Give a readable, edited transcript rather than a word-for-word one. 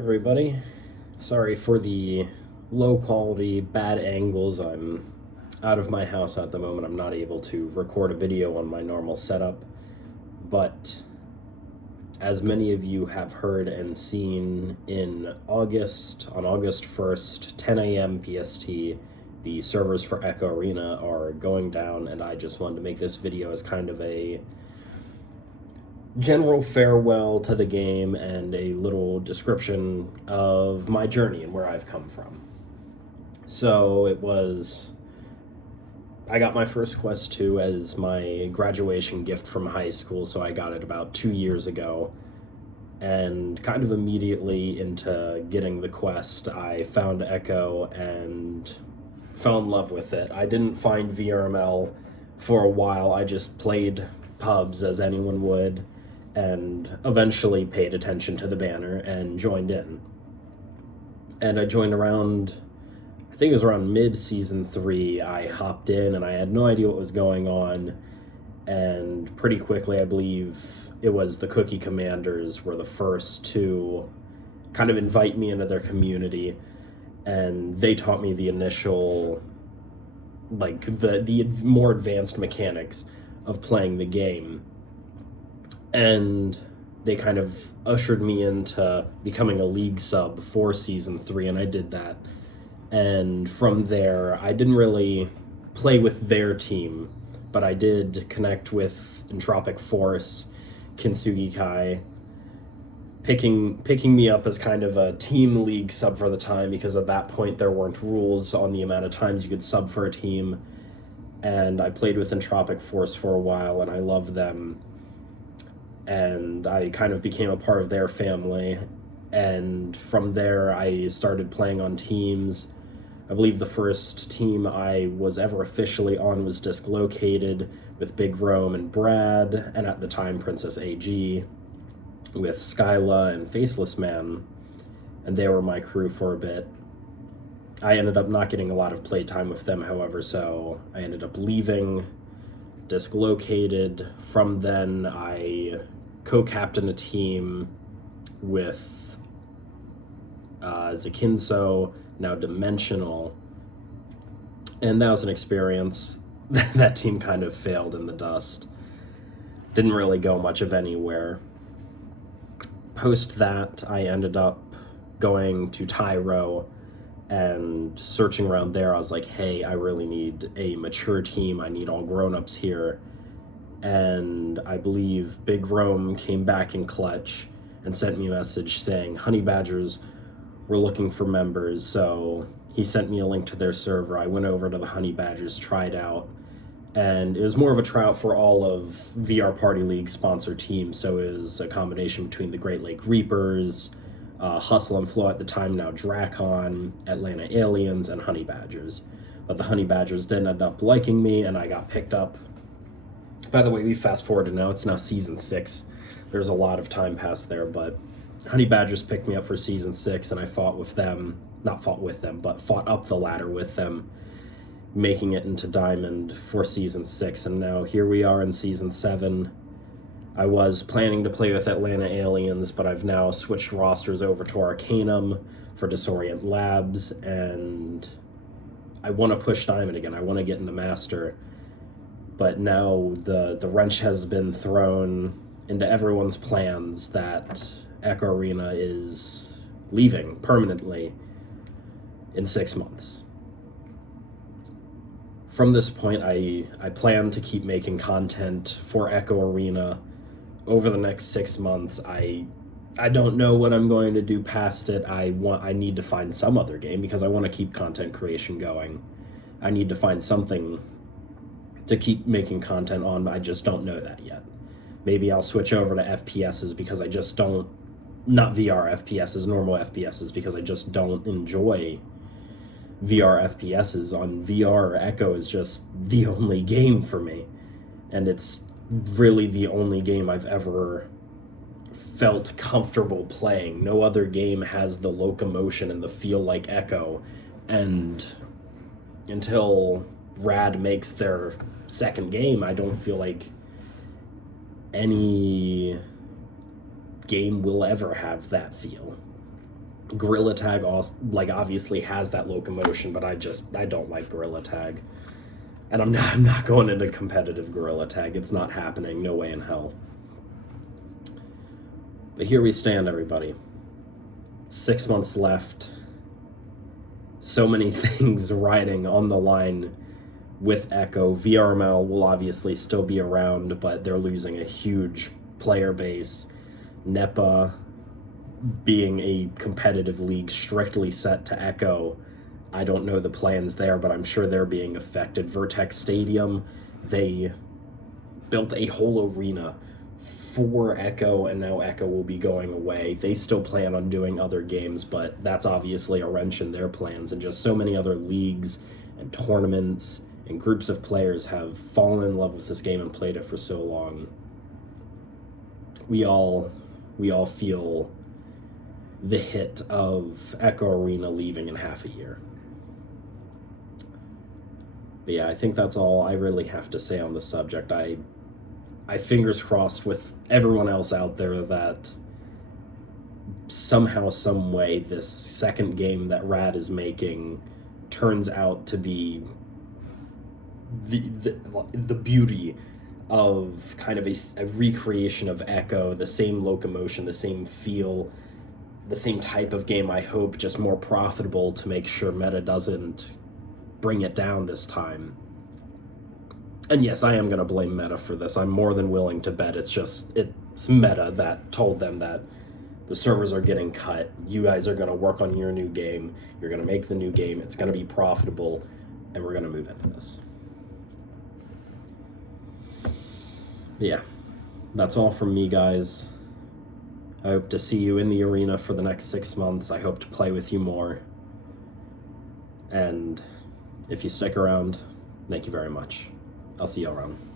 Everybody. Sorry for the low quality, bad angles. I'm out of my house at the moment. I'm not able to record a video on my normal setup. But as many of you have heard and seen, on August 1st, 10 a.m. PST, the servers for Echo Arena are going down, and I just wanted to make this video as kind of a general farewell to the game and a little description of my journey and where I've come from. So I got my first Quest 2 as my graduation gift from high school, so I got it about 2 years ago, and kind of immediately into getting the Quest, I found Echo and fell in love with it. I didn't find VRML for a while. I just played pubs as anyone would, and eventually paid attention to the banner and joined in. And I joined around, I think it was around mid-season 3, I hopped in and I had no idea what was going on, and pretty quickly, I believe it was the Cookie Commanders were the first to kind of invite me into their community, and they taught me the initial, like, the more advanced mechanics of playing the game. And they kind of ushered me into becoming a league sub for Season 3, and I did that. And from there, I didn't really play with their team, but I did connect with Entropic Force, Kintsugi Kai, picking me up as kind of a team league sub for the time, because at that point there weren't rules on the amount of times you could sub for a team. And I played with Entropic Force for a while, and I love them. And I kind of became a part of their family, and from there I started playing on teams. I believe the first team I was ever officially on was Dislocated, with Big Rome and Brad, and at the time Princess AG, with Skyla and Faceless Man, and they were my crew for a bit. I ended up not getting a lot of playtime with them, however, so I ended up leaving Dislocated. From then, I co-captained a team with Zakinso, now Dimensional, and that was an experience. That team kind of failed in the dust. Didn't really go much of anywhere. Post that, I ended up going to Tyro and searching around there. I was like, hey, I really need a mature team. I need all grown-ups here. And I believe Big Rome came back in clutch and sent me a message saying Honey Badgers were looking for members, so he sent me a link to their server. I went over to the Honey Badgers, tried out, and it was more of a tryout for all of VR Party League sponsor teams, so it was a combination between the Great Lake Reapers, Hustle and Flow at the time, now Dracon, Atlanta Aliens, and Honey Badgers. But the Honey Badgers didn't end up liking me, and I got picked up. By the way, we fast forwarded now, it's now Season 6. There's a lot of time passed there, but Honey Badgers picked me up for Season 6, and I fought up the ladder with them, making it into Diamond for Season 6, and now here we are in Season 7. I was planning to play with Atlanta Aliens, but I've now switched rosters over to Arcanum for Disorient Labs, and I want to push Diamond again. I want to get into Master, but now the wrench has been thrown into everyone's plans that Echo Arena is leaving permanently in 6 months. From this point, I plan to keep making content for Echo Arena over the next 6 months. I don't know what I'm going to do past it. I need to find some other game because I want to keep content creation going. I need to find something to keep making content on, but I just don't know that yet. Maybe I'll switch over to FPSs because I just don't, not VR FPSs, normal FPSs, because I just don't enjoy VR FPSs. On VR, Echo is just the only game for me, and it's really the only game I've ever felt comfortable playing. No other game has the locomotion and the feel like Echo, and until Rad makes their second game, I don't feel like any game will ever have that feel. Gorilla Tag also, like, obviously has that locomotion, but I don't like Gorilla Tag. And I'm not going into competitive Gorilla Tag. It's not happening. No way in hell. But here we stand, everybody. 6 months left. So many things riding on the line with Echo. VRML will obviously still be around, but they're losing a huge player base. NEPA, being a competitive league strictly set to Echo, I don't know the plans there, but I'm sure they're being affected. Vertex Stadium, they built a whole arena for Echo, and now Echo will be going away. They still plan on doing other games, but that's obviously a wrench in their plans, and just so many other leagues and tournaments and groups of players have fallen in love with this game and played it for so long. We all feel the hit of Echo Arena leaving in half a year. But yeah, I think that's all I really have to say on the subject. I fingers crossed with everyone else out there that somehow, some way, this second game that Rad is making turns out to be the beauty of kind of a recreation of Echo, the same locomotion, the same feel, the same type of game, I hope, just more profitable to make sure meta doesn't bring it down this time. And yes, I am going to blame meta for this. I'm more than willing to bet it's meta that told them that the servers are getting cut, you guys are going to work on your new game, you're going to make the new game, it's going to be profitable, and we're going to move into this. But yeah, that's all from me, guys. I hope to see you in the arena for the next 6 months. I hope to play with you more. And if you stick around, thank you very much. I'll see you around.